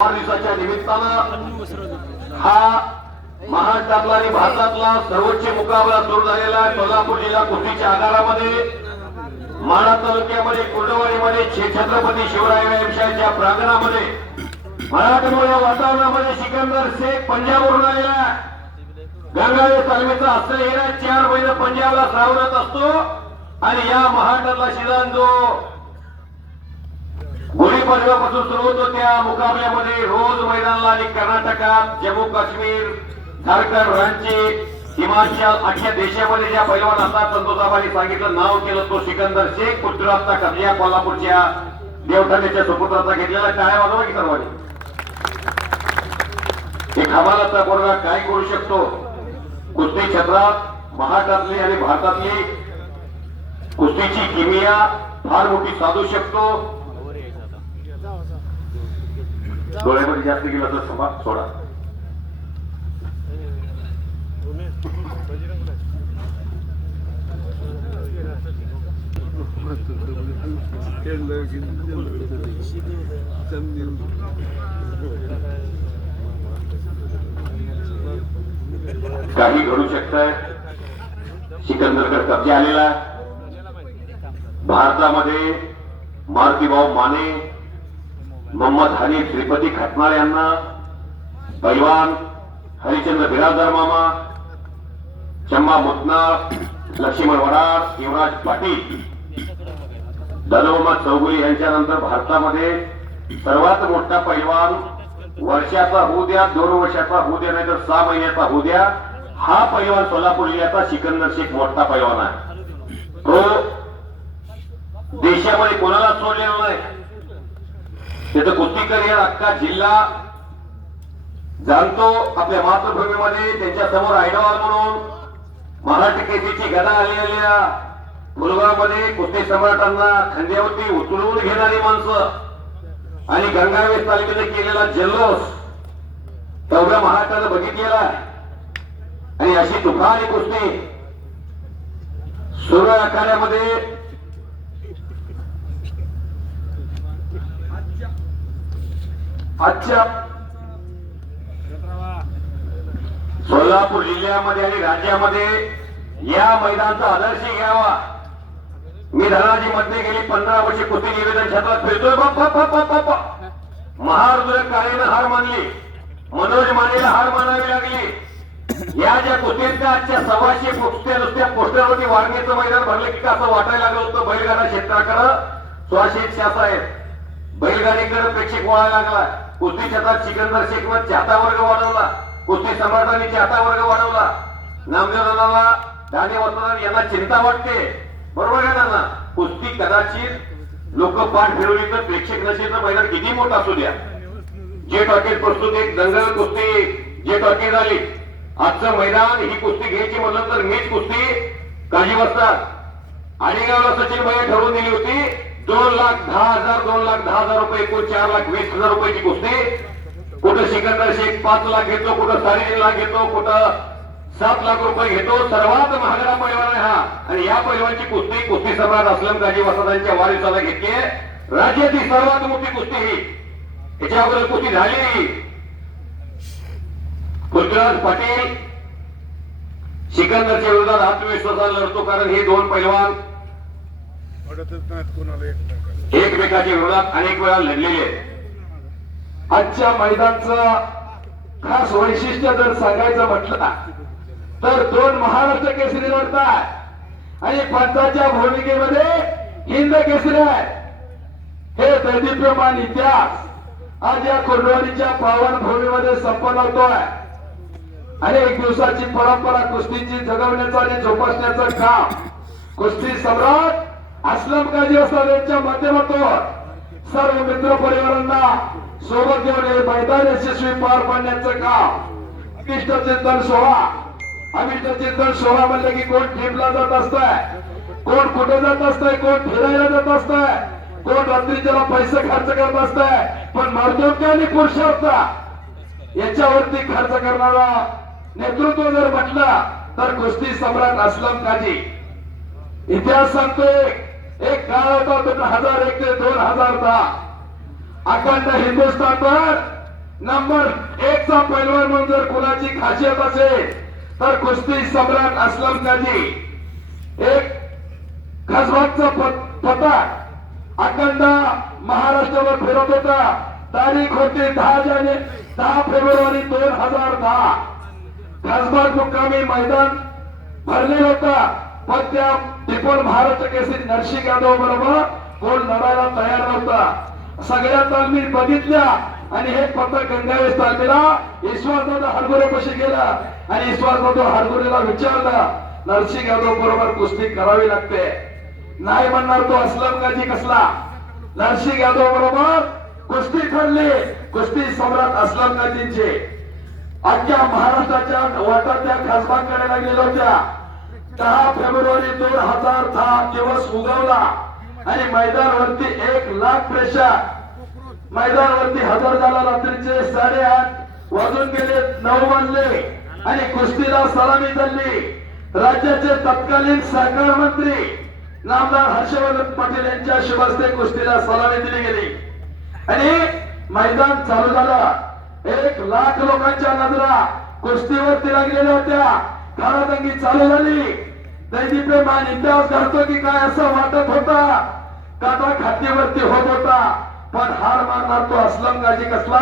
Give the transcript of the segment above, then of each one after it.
दिवसाच्या निमित्तानं हा महाराष्ट्रातला आणि भारतातला सर्वोच्च मुकाबला सुरू झालेला सोलापूर जिल्हा कुस्तीच्या आगारामध्ये माढा तालुक्यामध्ये कुर्डवाडीमध्ये छत्रपती शिवराय व्यायामशाळेच्या प्रांगणामध्ये मराठमोळ्या वातावरणामध्ये सिकंदर शेख पंजाबवरून आलेला गंगावे तालमीचा असलेला 4 महिने पंजाबला सावरत असतो आणि या महाराष्ट्रातला शिदान जो गुढीपाडव्यापासून सुरू होतो त्या मुकाबल्यामध्ये रोज मैदानाला आणि कर्नाटकात जम्मू काश्मीर झारखंड रांची हिमाचल अख्ख्या देशामध्ये ज्या पैलवान असतात संतोषाबाई सांगितलं नाव केलं तो सिकंदर शेख पृथ्वीराजचा कब्जा कोल्हापूरच्या देवठाण्याच्या सुपुत्राचा घेतलेला काय वाजवा की सर्वांनी एक हमालाचा पोरगा काय करू शकतो कुस्ती क्षेत्रात महाराष्ट्रातली आणि भारतातली कुस्तीची किमिया फार मोठी साधू शकतो डोळ्यामध्ये जास्त गेला तर सभा सोडा काही घडू शकतंय सिकंदरकडे कब्जा आलेला भारतामध्ये मारुतीभाऊ माने मोहम्मद हनीफ श्रीपती खटनाळ यांना पैलवान हरिचंद्र बिराजदार मामा चम्मा मुतनाळ लक्ष्मण वडार युवराज पाटील दलोमत चौगुले यांच्यानंतर भारतामध्ये सर्वात मोठा पैलवान वर्षाचा होऊ द्या 2 वर्षाचा होऊ द्या नाहीतर 6 महिन्याचा होऊ द्या हा पैलवान सोलापूर जिल्ह्याचा सिकंदर शेख मोठा पैलवान आहे तो देशामध्ये कोणाला सोडलेला नाही त्याचं कुस्ती करिअर अख्खा जिल्हा जाणतो आपल्या मातृभूमीमध्ये त्यांच्या समोर आयडॉल म्हणून महाराष्ट्र केसरीची गदा आलेल्या मुलगामध्ये कुस्ती सम्राटांना खांद्यावरती उचलून घेणारी माणसं आणि गंगावेश तालुक्याने केलेला जल्लोष तेवढ्या महाराष्ट्रानं बघितलेला आणि अशी तुफानी कुस्ती सुरू आखाड्यामध्ये आजच्या सोलापूर जिल्ह्यामध्ये आणि राज्यामध्ये या मैदानाचा आदर्श घ्यावा मी धनाजी मध्ये गेली 15 वर्षे कुस्ती निवेदन क्षेत्रात फिरतोय महारुद्र काळेनं हार मानली मनोज मानेला हार मानावी लागली या ज्या कुस्त्यांच्या आजच्या 125 कुस्त्या नुसत्या पोस्टरवरती वारण्याचं मैदान भरलं की असं वाटायला लागलं होतं बैलगाडा क्षेत्राकडं स्वाशेख शासाहेब बैलगाडीकडे प्रेक्षक वळायला लागला कुस्ती क्षेत्रात सिकंदर शेखनं चाहता वर्ग वाढवला कुस्ती सम्राटांनी चाहता वर्ग वाढवला नामदेवराला दाणे वसवणार यांना चिंता वाटते बरोबर आहे त्यांना कुस्ती कदाचित लोक पाठ फिरवली तर प्रेक्षक नसेल तर मैदान किती मोठा असू द्या जे टॉकीज प्रस्तुत एक दंगल कुस्ती जे टॉकीज झाली आजचं मैदान ही कुस्ती घ्यायची म्हणलं तर मीच कुस्ती काळजी बसतात आडेगावला सचिन भाई ठरवून दिली होती 2,10,000 2,10,000 रुपये एकूण 4,20,000 रुपयाची कुस्ती कुठं सिकंदर शेख 5 लाख घेतो कुठं 3.5 लाख घेतो कुठं 7 लाख रुपये घेतो सर्वात महागडा पैलवान आहे हा आणि या पैलवानची कुस्ती सम्राट असलम गाजी वसंतांच्या वारीसाला घेतली राज्याची सर्वात मोठी कुस्ती ही याच्या अगोदर कुस्ती झाली पृथ्वीराज पाटील सिकंदरच्या विरोधात आत्मविश्वासाला लढतो कारण हे 2 पैलवान एकमेकाच्या विरोधात अनेक वेळा लढलेले आजच्या मैदानाचं खास वैशिष्ट्य जर सांगायचं म्हटलं तर 2 महाराष्ट्र केसरी लढतात आणि पंचाच्या भूमिकेमध्ये हिंद केसरी आहे हे दैदिप्यमान इतिहास आज या कुर्डवाडीच्या पावन भूमीमध्ये संपन्न होतोय अनेक दिवसाची परंपरा कुस्तीची जगवण्याचं आणि जोपासण्याचं काम कुस्ती सम्राट असलम गाजी वसंत यांच्या माध्यमातून सर्व मित्र परिवारांना सोबत घेऊन हे मैदान यशस्वी पार पाडण्याचं काम अभिष्ट चिंतन सोहळा म्हणलं की कोण ट्रिपला जात असतंय कोण कुठे जात असतंय कोण फिरायला जात असतंय कोण रात्रीच्याला पैसे खर्च करत असतंय पण मर्दोक्य आणि पुरुषार्थ याच्यावरती खर्च करणारा नेतृत्व जर म्हटलं तर कुस्ती सम्राट असलम गाजी इतिहास सांगतोय एक काळ होता 2001 ते 2010 अखंड हिंदुस्थानभर नंबर एक चा पैलवान म्हणून जर कुणाची खासियत असेल तर कुस्ती सम्राट असलम काजी. एक खासबागचा पताक अखंड महाराष्ट्रावर फिरत होता. तारीख होती 10 फेब्रुवारी 2010. खासबाग मुक्कामी मैदान भरले होता. पण त्या टिपण महाराष्ट्र केसरी नरसिंग यादव बरोबर कोण लढायला तयार नव्हता. सगळ्या तालमी बघितल्या आणि हे पथक गंगावेश तालमीला ईश्वरदादा हरगुरेपाशी गेला आणि ईश्वरदादा हरगुरेला विचारलं नरसिंग यादव बरोबर कुस्ती करावी लागते. नाही म्हणणार तो असलम काजी कसला. नरसिंग यादव बरोबर कुस्ती ठरली. कुस्ती सम्राट असलम काजींचे अख्ख्या महाराष्ट्राच्या वाटाच्या खासबागकडे लागलेल्या होत्या. 10 फेब्रुवारी 2010 दिवस उगवला आणि मैदानावरती 1 लाख प्रेक्षक मैदानावरती हजर झाला. रात्रीचे 8:30 वाजून गेले, 9 वाजले आणि कुस्तीला सलामी झाली. राज्याचे तत्कालीन सहकार मंत्री नामदार हर्षवर्धन पाटील यांच्या शुभ हस्ते कुस्तीला सलामी दिली गेली आणि मैदान चालू झालं. 1 लाख लोकांच्या नजरा कुस्तीवरती लागलेल्या होत्या. धारादंगी चालू झाली. दैदीप्यमान इतिहास घडतो की काय असं वाटत होता. काटा खात्यावरती होत होता. पण हार मारणार तो असलम काजी कसला.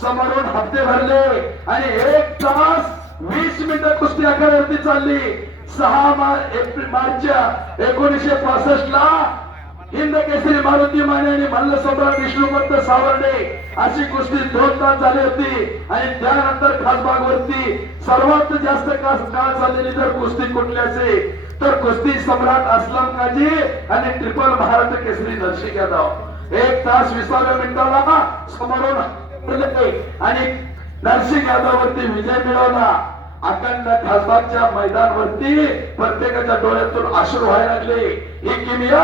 समोरून हप्ते भरले आणि 1 तास 20 मिनिटं कुस्ती आखाड्यावरती चालली. 6 मार्च 1965 ला हिंद केसरी मारुती माने आणि मल्लसम्राट विष्णुपंत सावर्डे अशी कुस्ती 2 तास झाली होती. आणि त्यानंतर खासबागवरती सर्वात जास्त काळ चाललेली जर कुस्ती कुठली असेल तर कुस्ती सम्राट असलम काजी आणि ट्रिपल महाराष्ट्र केसरी नरसिंग यादव. 1 तास 20व्या मिनिटाला समोरून आणि नरसिंग यादववरती विजय मिळवला. अखंड खासबागच्या मैदानावरती प्रत्येकाच्या डोळ्यातून अश्रू व्हायला लागले. ही किमिया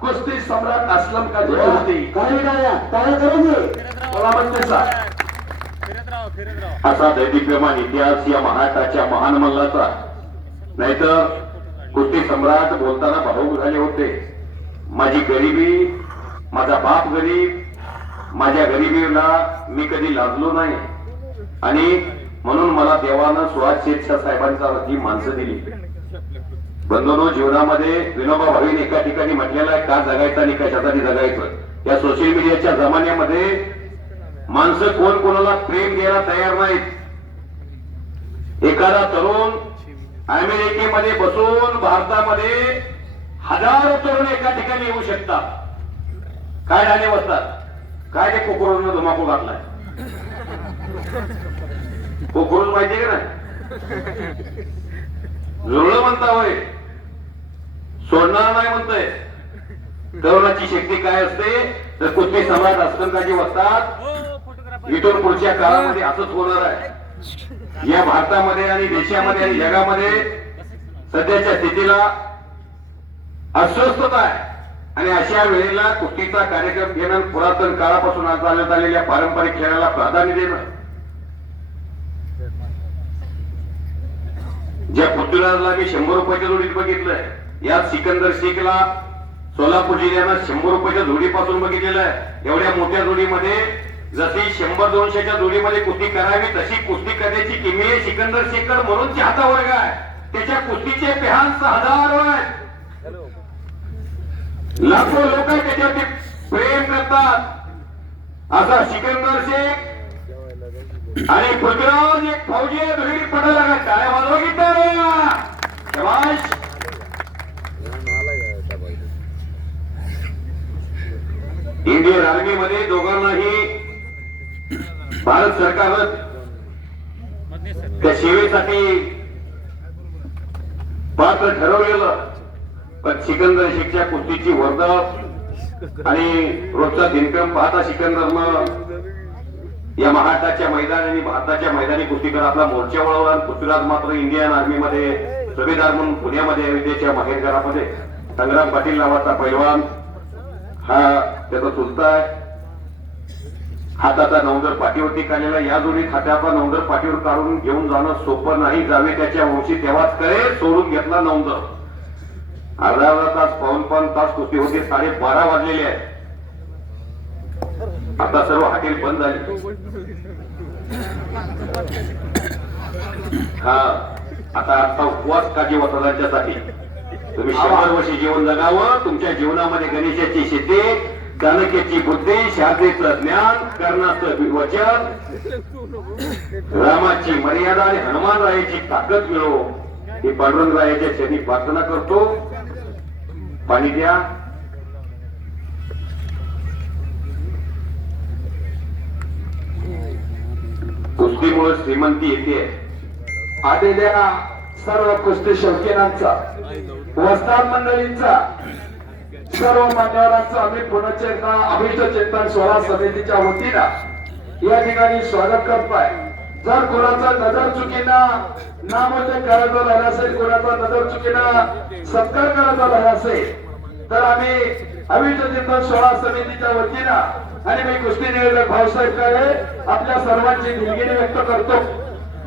कुस्ती सम्राट असलम काजी होती. काही करायचे मला म्हणते सा असा दैदिप्यमान इतिहास या महाराष्ट्राच्या महान मल्लाचा. नाहीतर कुस्ती सम्राट बोलताना भावुक झाले होते. माझी गरिबी, माझा बाप गरीब, माझ्या गरिबीला मी कधी लाजलो नाही आणि म्हणून मला देवानं सुहास शेठशाह साहेबांचा जी माणसं दिली. बंधूंनो, जीवनामध्ये विनोबा भावेने एका ठिकाणी म्हटलेलं आहे का जगायचं आणि कशासाठी जगायचं. या सोशल मीडियाच्या जमान्यामध्ये माणसं कोण कोणाला प्रेम द्यायला तयार नाहीत. एखादा तरुण अमेरिकेमध्ये बसून भारतामध्ये हजारो तरुण एका ठिकाणी येऊ शकतात. काय झाले बसतात. काय ते कोकरोनं धुमाकूळ घातलाय. कोकरोन माहितीये का नाही. जुळलं म्हणता होय, सोडणार नाही म्हणतोय. तरुणाची शक्ती काय असते तर कुस्ती सम्राट असलम काजी वसतात. इथून पुढच्या काळामध्ये असंच होणार आहे. या भारतामध्ये आणि देशामध्ये आणि जगामध्ये सध्याच्या स्थितीला अस्वस्थता आहे आणि अशा वेळेला कुस्तीचा कार्यक्रम घेणं, पुरातन काळापासून चालत आलेल्या पारंपरिक खेळाला प्राधान्य देणं. ज्या पृथ्वीराजला मी 100 रुपयाच्या जोडीत बघितलंय, या सिकंदर शेखला सोलापूर जिल्ह्यानं 100 रुपयाच्या जोडीपासून बघितलेलं आहे. एवढ्या मोठ्या जोडीमध्ये जशी 100-200च्या जोडीमध्ये कुस्ती करावी तशी कुस्ती करण्याची किमी सिकंदर शेखर म्हणून चाहता वर्ग आहे. त्याच्या कुस्तीचे पेहान 6000 आहेत. लाखो लोक त्याच्यावरती प्रेम करतात. असा सिकंदर शेख आणि पृथ्वीराज एक फौजी धुळी पडायला लागला. काय वाजवा गिटार शबाश. इंडियन आर्मी मध्ये दोघांनाही भारत सरकारनं त्या सेवेसाठी पात्र ठरवलेलं. पण सिकंदर शेखच्या कुस्तीची वर्दळ आणि रोजचा दिनक्रम पाहता सिकंदरनं या महाराष्ट्राच्या मैदानी आणि भारताच्या मैदानी कुस्तीकर आपला मोर्चा वळवला. पृथ्वीराज मात्र इंडियन आर्मी मध्ये सुभेदार म्हणून पुण्यामध्ये विद्येच्या माहेरघरामध्ये संग्राम पाटील नावाचा पैलवान हा त्याचा चुलता आहे. हाताचा नवंदर पाठीवरती काढलेला. या जोडीत हाताचा नवंदर पाठीवर काढून घेऊन जाणं सोपं नाही. जावे त्याच्या वंशी तेव्हाच करे. सोडून घेतला नवंदर. अर्धा तास, पाऊण तास कुस्ती होती. 12:30 वाजलेले आहेत. आता सर्व हॉटेल बंद झाली. हा आता आजचा उपवास काजी वसदांच्यासाठी. तुम्ही 100 वर्ष जीवन जगावं. तुमच्या जीवनामध्ये गणेशाची शेती, चाणक्याची बुद्धी, शारदेचं ज्ञान, कर्णाचं वचन, रामाची मर्यादा आणि हनुमान रायाची ताकद मिळो ही पांडुरंग रायाच्या चरणी प्रार्थना करतो. पाणी द्या. कुस्तीमुळे श्रीमंती येते. आलेल्या सर्व कुस्ती शौकीनांचा, वस्ताद मंडळींचा, सर्व मान्यवरांचं आम्ही पुण्याच्या एकदा अभिष्ट चिंतन सोहळा समितीच्या वतीनं या ठिकाणी स्वागत करतोय. जर कोणाचा नजर चुकीना नामोल्लेख करायचा राहिला असेल, कोणाचा नजर चुकीना सत्कार करायचा राहिला असेल, तर आम्ही अभिष्ट चिंतन सोहळा समितीच्या वतीनं आणि मी कुस्ती निवेदक भाऊसाहेब काळे आपल्या सर्वांची दिलगिरी व्यक्त करतो.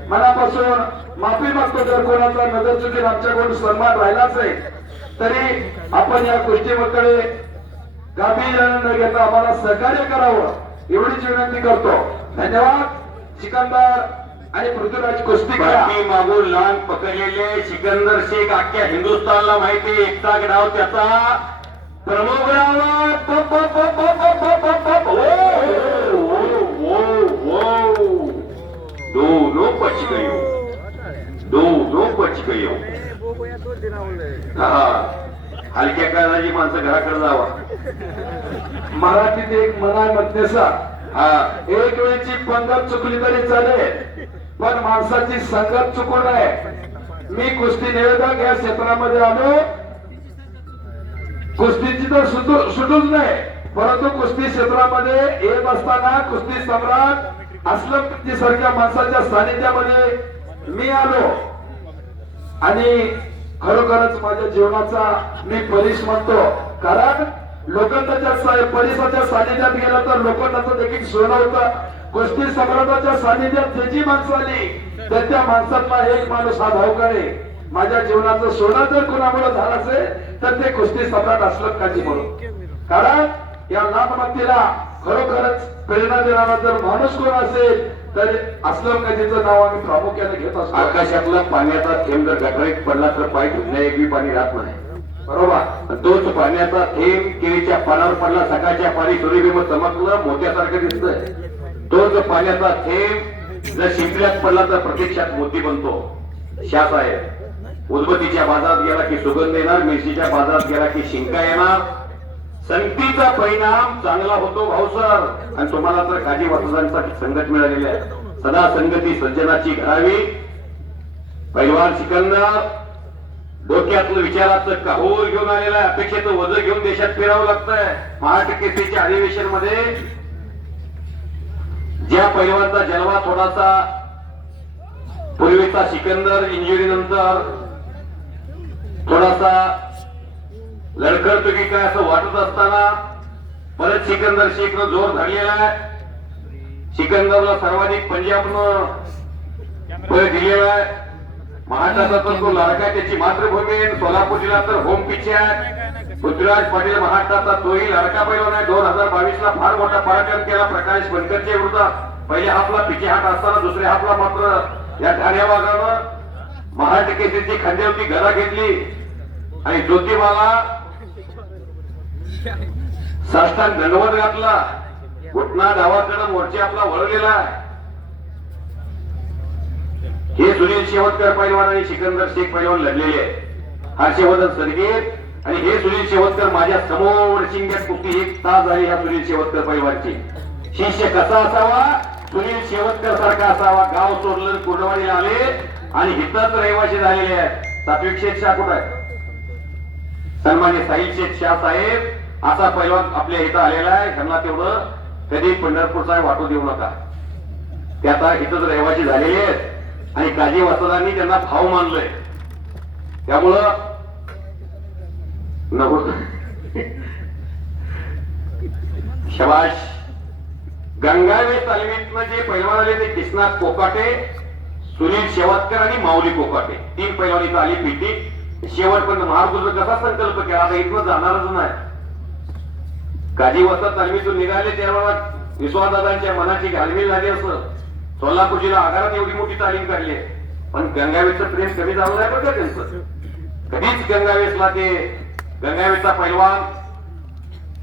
मनापासून माफी मागतो. जर कोणाचा नजर चुकीन आमच्याकडून सन्मान राहिला असेल तरी आपण या गोष्टीकडे गांभीर्याने न घेता आम्हाला सहकार्य करावं एवढीच विनंती करतो. धन्यवाद. सिकंदर आणि पृथ्वीराज कुस्ती पाठी मागून लांब पकडलेले सिकंदर शेख अख्ख्या हिंदुस्थानला माहिती. एकटा डाव त्याचा प्रमुख दोनों बच गयो. हलक्या काळाची माणसं घराकडे जावा. मराठीत एक मनाय मध्यसा, हा एक वेळची पंगत चुकली तरी चालेल पण माणसाची संगत चुकू नये. मी कुस्ती निवेदक या क्षेत्रामध्ये आलो. कुस्तीची तर सुटूच नाही, परंतु कुस्ती क्षेत्रामध्ये येत असताना कुस्ती सम्राट असलम सारख्या माणसाच्या सानिध्यामध्ये मी आलो आणि खरोखरच माझ्या जीवनाचा मी परीस म्हणतो. कारण लोखंडाच्या परिसाच्या सानिध्यात गेला तर लोखंडाचं देखील सोनं होतं. कुस्ती सम्राटाच्या सानिध्यात त्याची माणसं आली तर त्या माणसातला एक माणूस हा भाऊकडे माझ्या जीवनाचं सोनं जर कोणामुळे झालं असेल तर ते कुस्ती सम्राट असलम काजी म्हणून. कारण या नाथमत्तीला खरोखरच प्रेरणा देणारा जर माणूस कोण असेल तर असलम काजीचं नाव आम्ही प्रामुख्याने घेत असतो. आकाशातला पाण्याचा थेंब जर गटरीत पडला तर पाय धुण्या एकही पाणी राहत नाही. बरोबर. तोच पाण्याचा थेंब केळीच्या पानावर पडला, सकाळच्या पाणी सूर्यबिंब चमकलं मोत्यासारखं दिसतंय. तोच पाण्याचा थेंब जर शिंपल्यात पडला तर प्रत्यक्षात मोती बनतो. शास आहे. उदबत्तीच्या बाजारात गेला की सुगंध येणार, मिरचीच्या बाजारात गेला की शिंका येणार. संगतीचा परिणाम चांगला होतो भाऊसर. आणि तुम्हाला तर काजी वसदांचा संगत मिळालेली आहे. सदा संगती सज्जनाची घडावी. पैलवान सिकंदर डोक्यातलं विचाराचं काहूर घेऊन आलेला आहे. अपेक्षेचं वजन घेऊन देशात फिरावं लागतंय. महाराष्ट्र केसरीच्या अधिवेशन मध्ये ज्या पैलवानचा जन्मा थोडासा पूर्वीचा सिकंदर इंजुरी नंतर थोडासा लडखडतो की काय असं वाटत असताना परत सिकंदर शेखनं जोर धरलेला आहे. सिकंदरला सर्वाधिक पंजाबनं पळ दिलेला आहे. महाराष्ट्राचा तर तो लाडका आहे, त्याची मातृभूमी आहे. सोलापूर जिल्हा तर होम पिच आहे. पृथ्वीराज पाटील महाराष्ट्राचा तोही लाडका पैलवान आहे. 2022 ला फार मोठा पराक्रम केला प्रकाश बनकरच्या विरोधात. पहिल्या हाफला पिछे हात असताना दुसऱ्या हाफला मात्र या ठाण्या वाघानं महाराष्ट्र केसरीची खांद्यावरती गदा घेतली आणि ज्योतिबाला साष्टांग दंडवत घातला. घुटना डावाकडे मोर्चा आपला वळवलेला आहे. हे सुनील शेवतकर पैलवान आणि सिकंदर शेख पैलवान लढलेले आहे. हर्षवर्धन सरगीर आणि हे सुनील शेवतकर माझ्या समोर शिंग्यात कुस्ती 1 तास झाली. ह्या सुनील शेवतकर पैलवानची शिष्य कसा असावा, सुनील शेवतकर सारखा असावा. गाव सोडलं, कुर्डवाडीला आले आणि हितच रहिवासी झालेले आहेत. सात्विक शेख शाह कुठं आहे? सन्मान्य साहिल शेख शाह साहेब असा पैलवान आपल्या इथं आलेला आहे. त्यांना तेवढं कधी पंढरपूरचा वाटू देऊ नका. ते आता इथंच रहिवासी झालेले आहेत आणि काजी वसदांनी त्यांना भाव मानलंय. त्यामुळं नको शबाश. गंगावे तालमीतनं जे पैलवान आले ते कृष्णात कोकाटे, सुनील शेवतकर आणि माऊली कोकाटे 3 पैलवान इथं आली पीटी. शेवटपर्यंत महाराष्ट्र कसा संकल्प केला आता इथनं जाणारच नाही. काजी वसद तालमीतून निघाले त्यावेळेला विश्वासदादांच्या मनाची घालमेल झाली असं सोलापूरजीला आगारात एवढी मोठी तालीम काढली आहे. पण गंगावेशचं प्रेम कमी झालं नाही बरं का त्यांचं. कधीच गंगावेशला ते गंगावेशचा पैलवान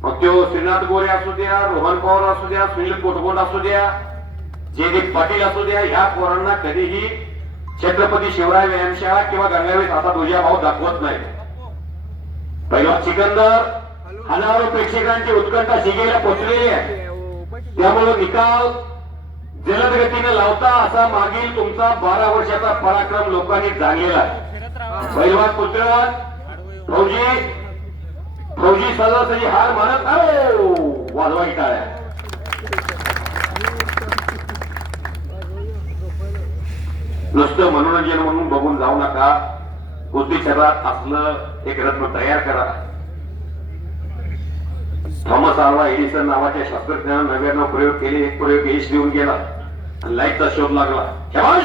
मग तो श्रीनाथ गोरे असू द्या, रोहन पवार असू द्या, सुनील कोटगोंड असू द्या, जयदीप पाटील असू द्या, या पोरांना कधीही छत्रपती शिवराय व्यायामशाळा किंवा गंगावेश असा तुझ्या भाव दाखवत नाही. पैलवान सिकंदर हजारो प्रेक्षकांची उत्कंठा शिगेला पोचलेली आहे. त्यामुळे निकाल जलद गतीने लावता असा मागील तुमचा 12 वर्षाचा पराक्रम लोकांनी जाणलेला आहे. पैलवान पुत्र फौजी सदस्य हार मानत वाजवाई टाळ्या. नुसतं मनोरंजन म्हणून बघून जाऊ नका. कुस्ती क्षेत्रात असलं एक रत्न तयार करा. थॉमस आल्वा एडिसन नावाच्या शास्त्रज्ञानं 99 प्रयोग केले. एक प्रयोग यश देऊन गेला आणि लाईटचा शोध लागला. शाबास.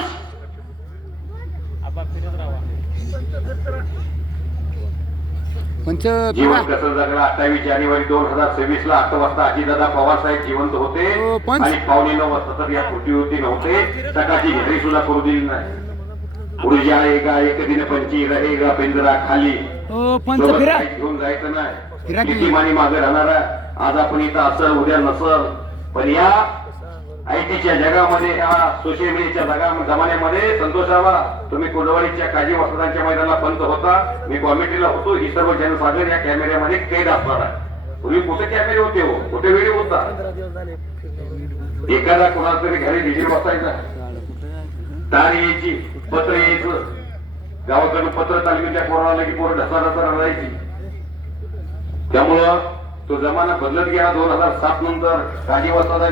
जीवन कसं जगला. 28 जानेवारी 2026 ला 8 वाजता अजितदादा पवार साहेब जिवंत होते आणि 8:45 वाजता तर या पृथ्वीवरती नव्हते. सकाळची घरी सुद्धा करू दिली नाही. ऊर्जा आएगा एक दिन पंची रहेगा पिंजरा खाली. घेऊन जायचं नाही. किती मानी मागे राहणारा आज आपण इथं असल उद्या नसल. पण या आयटीच्या जगामध्ये या सोशल मीडियाच्या जमान्यामध्ये संतोषावा तुम्ही कुंडवाडीच्या काजी वस्त्रांच्या मैदानाला पंत होता. मी कॉमेंट्रीला होतो. ही सर्व जनसागर या कॅमेऱ्यामध्ये कैद असणार आहे. पूर्वी कुठे कॅमेरे होते हो, कुठे व्हिडिओ होता. एखादा कोणाला तरी घरी डिझेल बसायचा, तार यायची, पत्र यायचं. गावाकडून पत्र तालमीच्या पोराला की पोरं ढसा ढसा रडायची. त्यामुळं तो जमाना बदलत गेला. 2007 नंतर काजी वस्त्रांच्या